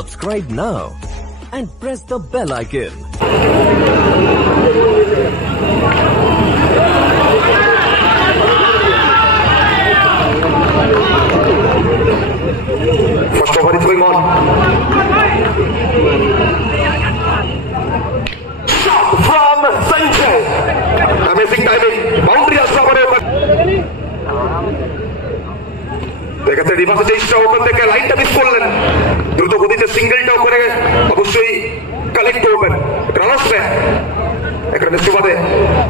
Subscribe now and press the bell icon. First over is going on. Shot from Sanjay. Amazing timing. Boundary আসলো করে দেখাতে রিভার্সে চেষ্টা ওখান থেকে লাইনটা মিস করলেন দ্রুত গতিতে সিঙ্গেলটাও করে অবশ্যই কালেক্ট করবেন রানসে একটা মিস বাদে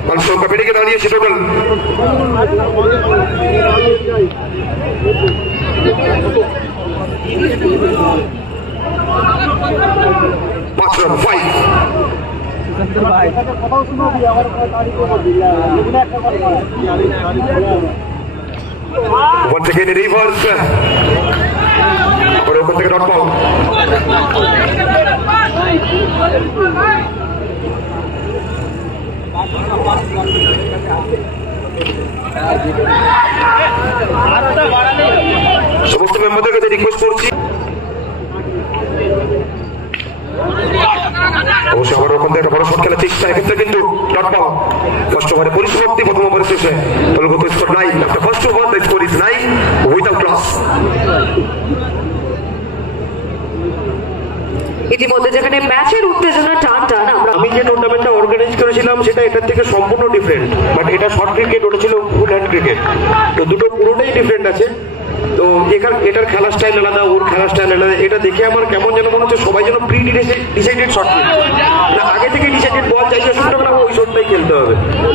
রান সংখ্যা বেড়ে গিয়ে দাঁড়িয়েছে টোটাল পাঁচ run 5 once again in reverse और ओपन থেকে डॉट पाउट समस्त मेंबरদের কাছে রিকোয়েস্ট করছি অবশ্য আবার ওখান থেকে বড় শট খেলার চেষ্টা এক্ষেত্রে কিন্তু ডট পাউট ফার্স্ট ওভারে পরিসমাপ্তি প্রথম ওভারে শেষে দলগত score 9 after first over the score is 9 without loss ইতিমধ্যে যেখানে ম্যাচের উত্তেজনা টান আমি যে টুর্নামেন্টটা অর্গানাইজ করেছিলাম সেটা এটার থেকে সম্পূর্ণ ডিফারেন্ট বাট এটা শর্ট ক্রিকেট ওটা ছিল ফুল হ্যান্ড ক্রিকেট তো দুটো পুরোটাই ডিফারেন্ট আছে তো এটার খেলার স্টাইল আলাদা ওর খেলার স্টাইল আলাদা এটা দেখে আমার কেমন যেন মনে হচ্ছে সবাই যেন প্রি ডিসাইডেড শট না আগে থেকে ডিসাইডেড বল চাইছে শুনতে না ওই শটটাই খেলতে হবে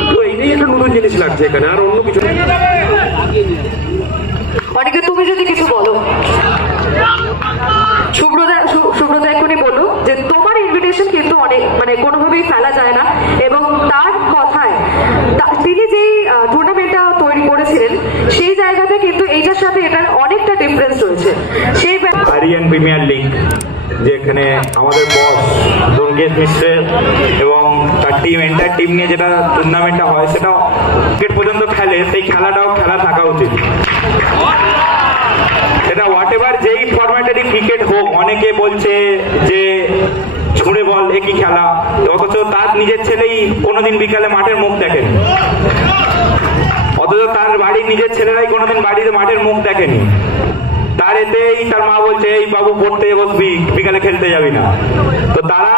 তো এইটাই একটা নতুন জিনিস লাগছে এখানে আর অন্য কিছু অনেকে তুমি যদি কিছু বলো সুব্রতা এখনই বলো যে তোমার ইনভিটেশন কিন্তু অনেক মানে কোনোভাবেই ফেলা যায় না এবং তার কথায় তিনি যেই টুর্নামেন্টটা তৈরি করেছিলেন সেই জায়গাতে কিন্তু এইটার সাথে এটার অনেকটা ডিফারেন্স রয়েছে সেই আরিয়ান প্রিমিয়ার লিগ যেখানে আমাদের বস দুর্গেশ মিশ্রের এবং তার টিম এন্টার টিম নিয়ে যেটা টুর্নামেন্টটা হয় সেটা ক্রিকেট পর্যন্ত খেলে সেই খেলাটাও খেলা থাকা উচিত সেটা হোয়াট এভার যেই ফরম্যাটেরই ক্রিকেট হোক অনেকে বলছে যে ছুঁড়ে বল একই খেলা অথচ তার নিজের ছেলেই কোনোদিন বিকালে মাঠের মুখ দেখেনি অথচ তার বাড়ির নিজের ছেলেরাই কোনোদিন বাড়িতে মাঠের মুখ দেখেনি তার এতেই তার মা বলছে এই বাবু পড়তে বসবি বিকালে খেলতে যাবি না তো তারা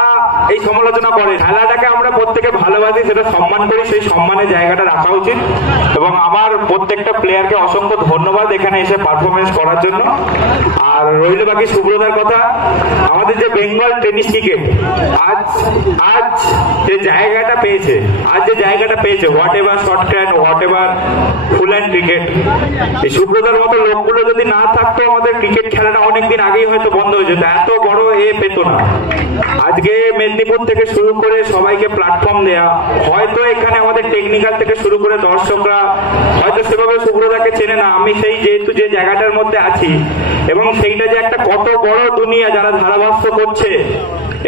এই সমালোচনা করে খেলাটাকে আমরা প্রত্যেকে ভালোবাসি সেটা সম্মান করি সেই সম্মানের জায়গাটা রাখা উচিত এবং আমার প্রত্যেকটা প্লেয়ারকে অসংখ্য ধন্যবাদ এখানে এসে পারফরমেন্স করার জন্য আর রইল বাকি সুব্রতার কথা আমাদের যে বেঙ্গল টেনিস ক্রিকেট আজ যে জায়গাটা পেয়েছে হোয়াট এভার শর্ট ক্র্যান্ড whatever full hand cricket এই সুব্রতার মতো লোকগুলো যদি না থাকতো আমাদের ক্রিকেট খেলাটা অনেকদিন আগেই হয়তো বন্ধ হয়ে যেত এত বড় পেত না আজকে মেদিনীপুর থেকে শুরু করে সবাইকে প্ল্যাটফর্ম দেয়া হয়তো এখানে আমাদের টেকনিক্যাল থেকে শুরু করে দর্শকরা হয়তো সেভাবে সুব্রতাকে চেনে না আমি সেই যেহেতু যে জায়গাটার মধ্যে আছি এবং সেইটা যে একটা কত বড় দুনিয়া যারা ধারাভাষ্য করছে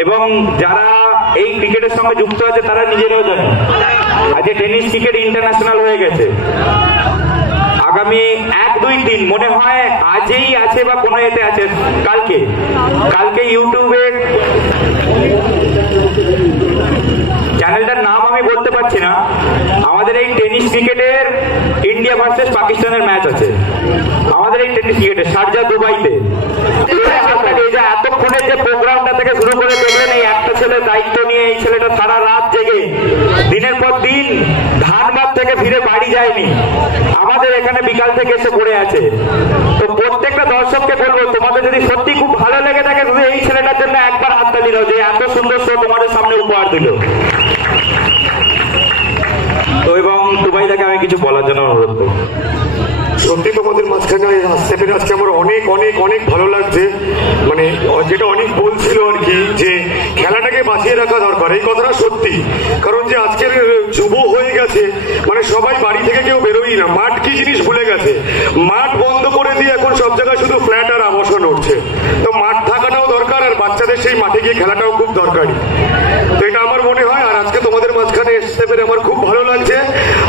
এবং যারা এই ক্রিকেটের সঙ্গে যুক্ত আছে তারা নিজেরাও জানে আজকে টেনিস ক্রিকেট ইন্টারন্যাশনাল হয়ে গেছে আগামী 1, 2, 3 মনে হয় আজই আছে বা কোনো এতে আছে কালকে ইউটিউবে চ্যানেলটার নাম আমি বলতে পারছি না আমাদের এই টেনিস ক্রিকেটের ইন্ডিয়া ভার্সেস পাকিস্তানের ম্যাচ আছে আমাদের এই টেনিস ক্রিকেটের শারজা দুবাইতে এতক্ষণের যে প্রোগ্রামটা থেকে শুরু করে দেখলেন এই একটা ছেলে দায়িত্ব নিয়ে এই ছেলেটা সারা রাত জেগে দিনের পর দিন ধানবাদ থেকে ফিরে বাড়ি যায়নি আমাদের এখানে বিকাল থেকে এসে পড়ে আছে তো প্রত্যেকটা দর্শককে বলবো তোমাদের যদি সত্যি খুব ভালো লেগে থাকে শুধু এই ছেলেটার জন্য একবার হাততালি দাও যে এত সুন্দর শো তোমাদের সামনে উপহার দিল তো এবং দুবাইটাকে আমি কিছু বলার জন্য অনুরোধ করব সত্যি তোমাদের মাঝখানে আসতে পেরে আজকে আমার অনেক অনেক অনেক ভালো লাগছে মানে যেটা অনেক বলছিল আর কি যে খেলাটাকে বাঁচিয়ে রাখা দরকার এই কথাটা সত্যি কারণ যে আজকের যুব হয়ে গেছে মানে সবাই বাড়ি থেকে কেউ বেরোই না মাঠ কি জিনিস ভুলে গেছে মাঠ বন্ধ করে দিয়ে এখন সব জায়গায় শুধু ফ্ল্যাট আর আবাসন উঠছে তো মাঠ থাকাটাও দরকার আর বাচ্চাদের সেই মাঠে গিয়ে খেলাটাও খুব দরকারি তো এটা আমার মনে হয় আর আজকে তোমাদের মাঝখানে আসতে পেরে আমার খুব ভালো লাগছে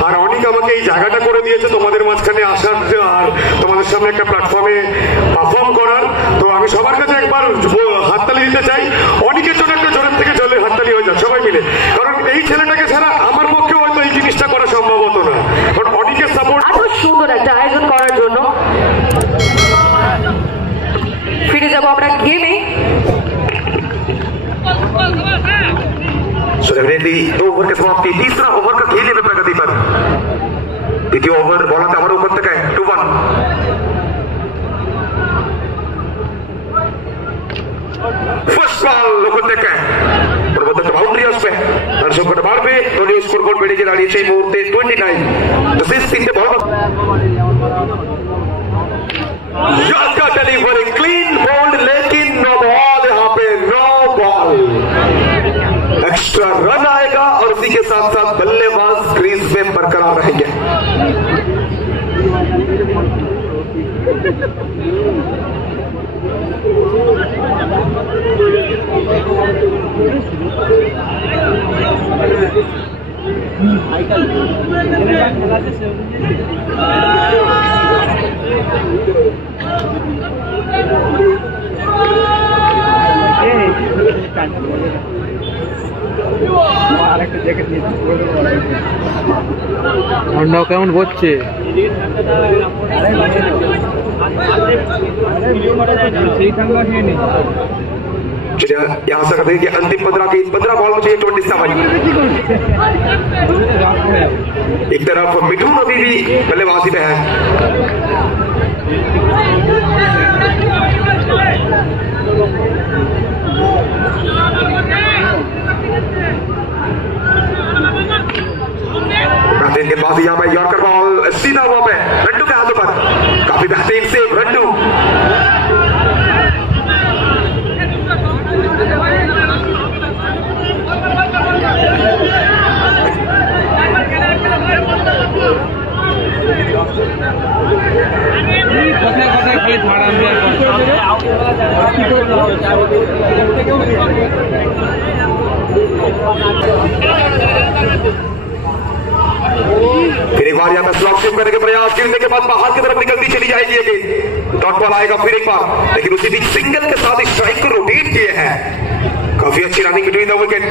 আর অনেক আমাকে এই জায়গাটা করে দিয়েছে তোমাদের মাঝখানে আসার আর তোমাদের সামনে একটা প্ল্যাটফর্মে পারফর্ম করার তো আমি সবার কাছে একবার হাততালি দিতে চাই অনেকের জন্য একটা জোরের থেকে জলের হাততালি হয়ে যায় সবাই মিলে, কারণ এই ছেলেটাকে ছাড়া আমার পক্ষে হয়তো এই জিনিসটা করা সম্ভব হতো না, কারণ অনেকের সাপোর্ট। এত সুন্দর একটা আয়োজন করার জন্য ফিরে যাবো আমরা গেমে। डेफिनेटली 2 ओवर के समाप्ति, तीसरा ओवर का खेलने में प्रगति पर। द्वितीय ओवर बॉल हमारे ऊपर तक है 2-1। फर्स्ट बॉल लोकल तक है প্রবর্তক বাউন্ডারি আসবে আর সংখ্যাটা বাড়বে, দলীয় স্কোরবোর্ড বেড়ে গিয়ে দাঁড়িয়েছে এই মুহূর্তে 29। তো শেষ তিনটে বল यार्कर डिलीवरी क्लीन बोल्ड, लेकिन नो बॉल, यहाँ पे नो बॉल। एक्स्ट्रा रन आएगा और उसी के साथ साथ बल्लेबाज क्रीज में बरकरार रहेंगे। ঠান্ডা কেমন পড়ছে? यहाँ से कहते हैं कि अंतिम 15 बॉल में चाहिए 27। एक तरफ मिठुन अभी भी बल्लेबाजी में है, बेहतरीन गेंदबाजी यहाँ पे, यॉर्कर बॉल सीधा हुआ पे रंडू के हाथों पर, काफी बेहतरीन से रंडू। फिर एक बार यहाँ पे स्लॉट स्विप करने के प्रयास, गिरने के बाद बाहर की तरफ निकलती चली जाएगी ये गेंद, डॉट बॉल आएगा फिर एक बार, लेकिन उसी बीच सिंगल के साथ स्ट्राइक को रोटेट किए हैं। काफी अच्छी running between the wicket.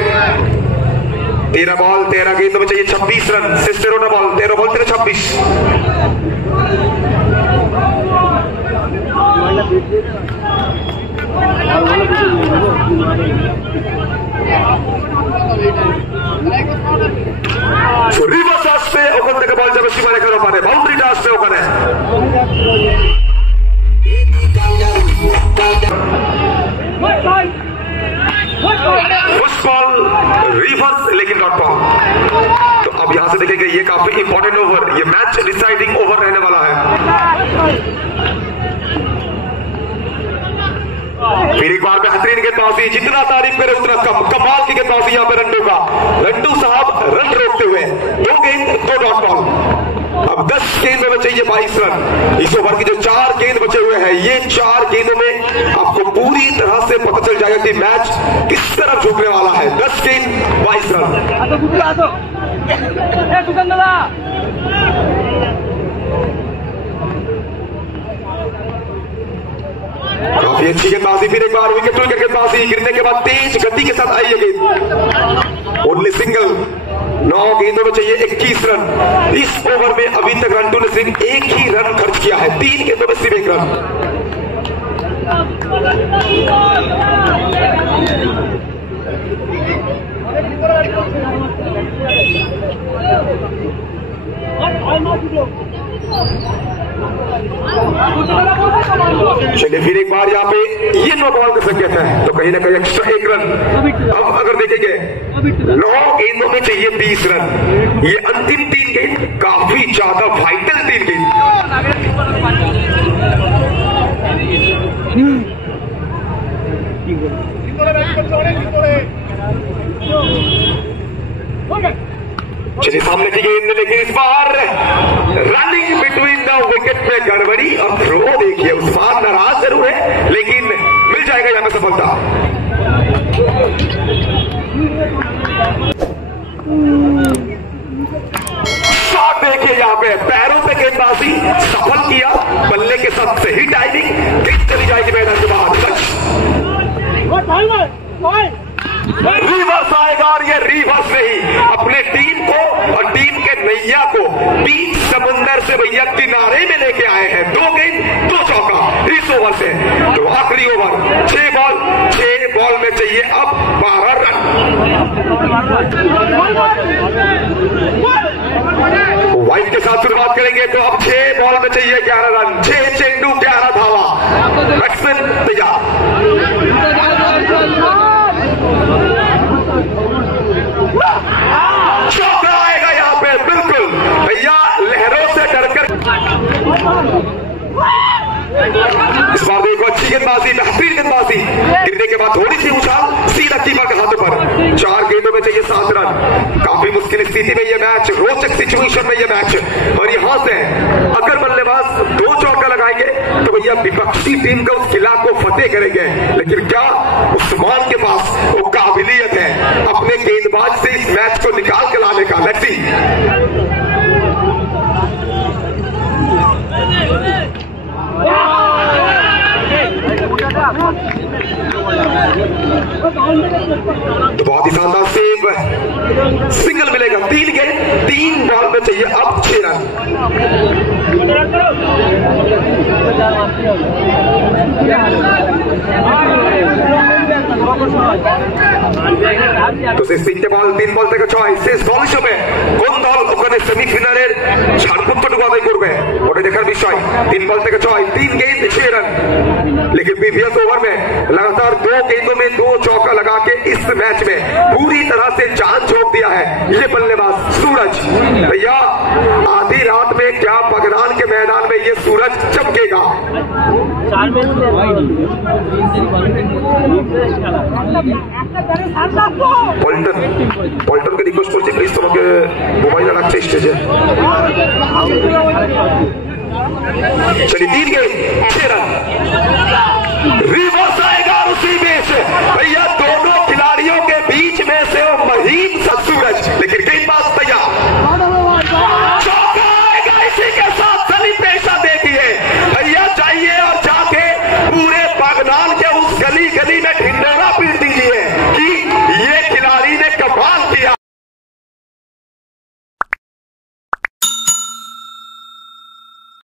13 ball 13 गेंदों में चाहिए 26 रन। सिस्टेरोना बॉल 13 बॉल 26। রিভার্স আসছে, ওখান থেকে বল যাবে সীমা রেখার ওপারে, বাউন্ডারিটা আসছে ওখানে। फर्स्ट बॉल रिवर्स लेकिन डॉट बॉल। तो अब यहां से देखेंगे ये काफी इंपॉर्टेंट ओवर, ये मैच डिसाइडिंग ओवर रहने वाला है। फिर एक बार बेहतरीन गेंदबाजी, जितना तारीफ करे उतना कम, कमाल की गेंदबाजी यहाँ पे रंडू का। रंडू साहब रन रोकते हुए 2 गेंद 2 डॉट बॉल। अब 10 गेंदों में चाहिए 22 रन। इस ओवर की जो 4 गेंद बचे हुए हैं, ये 4 गेंदों में आपको पूरी तरह से पता चल जाएगा कि मैच किस तरफ झुकने वाला है। 10 गेंद 22 रन। काफी अच्छी गेंदबाजी, फिर एक बार विकेट टू विकेट गेंदबाजी, गिरने के बाद तेज गति के साथ आई है गेंद। Only single. 9 गेंदों में चाहिए 21 रन। इस ओवर में अभी तक रंटू ने सिर्फ एक ही रन खर्च किया है, 3 गेंदों में सिर्फ 1 रन। चलिए फिर एक बार यहाँ पे ये नो बॉल का संकेत है, तो कहीं ना कहीं एक्स्ट्रा 1 रन। अब अगर देखेंगे 9 गेंदों में चाहिए 20 रन। ये अंतिम 3 गेंद काफी ज्यादा वाइटल 3 गेंद। चलिए सामने की गेंद, लेकिन इस बार रनिंग बिटवीन द विकेट में गड़बड़ी और थ्रो देखिए, उस बार नाराज जरूर है लेकिन मिल जाएगा यहाँ पे सफलता। शॉट देखिए यहाँ पे, पैरों पे गेंदबाजी सफल किया, बल्ले के साथ सही टाइमिंग, गेंद चली जाएगी मैदान के बाहर। रिवर्स आएगा और ये रिवर्स नहीं, अपने टीम को और टीम के नैया को बीच समुंदर से भैया किनारे में लेके आए हैं। 2 गेंद 2 चौका इस ओवर से। तो आखिरी ओवर 6 बॉल में चाहिए अब 12 रन। वाइट के साथ शुरुआत करेंगे तो अब 6 बॉल में चाहिए 11 रन। 6 चेंडू 11 धावा। बैट्समैन तैयार। चौका आएगा यहाँ पे, बिल्कुल भैया लहरों से डरकर। इस बार देखो अच्छी गेंदबाजी, बेहतरीन गेंदबाजी। गिरने के बाद थोड़ी सी उछाल सीधा कीपर के हाथों पर। 4 गेंदों में चाहिए 7 रन। काफी मुश्किल स्थिति में ये मैच, रोचक सिचुएशन में ये मैच। और यहां से अगर बल्लेबाज 2 चौका लगाएंगे तो भैया विपक्षी टीम का उस किला को फतेह करेंगे। लेकिन क्या उस्मान के पास वो काबिलियत है अपने गेंदबाज से इस मैच को निकाल के लाने का? Let's see. तो बहुत ही शानदार सेव, सिंगल मिलेगा। 3 गेंद 3 बॉल में चाहिए अब 6 रन। তো সেই 3টে বল 3 বল থেকে 6 শেষ দল হিসেবে কোন দল ওখানে সেমিফাইনালের ছাড়পত্রটুকু আদায় করবে ওটা দেখার বিষয়। 3 বল থেকে 6, 3 गेंद 6 रन। लेकिन प्रीवियस ओवर में लगातार 2 गेंदों में 2 चौका लगा के इस मैच में पूरी तरह से जान झोंक दिया है ये बल्लेबाज सूरज। भैया आधी रात में क्या बगनान के मैदान में ये सूरज चमकेगा। পল্টনকে রিকোয়েস্ট করছি প্লিজ তোমাকে মোবাইলে রাখছে স্টেজে। चलिए 3 गेंद 6 रन। रिवर्स आएगा उसी में से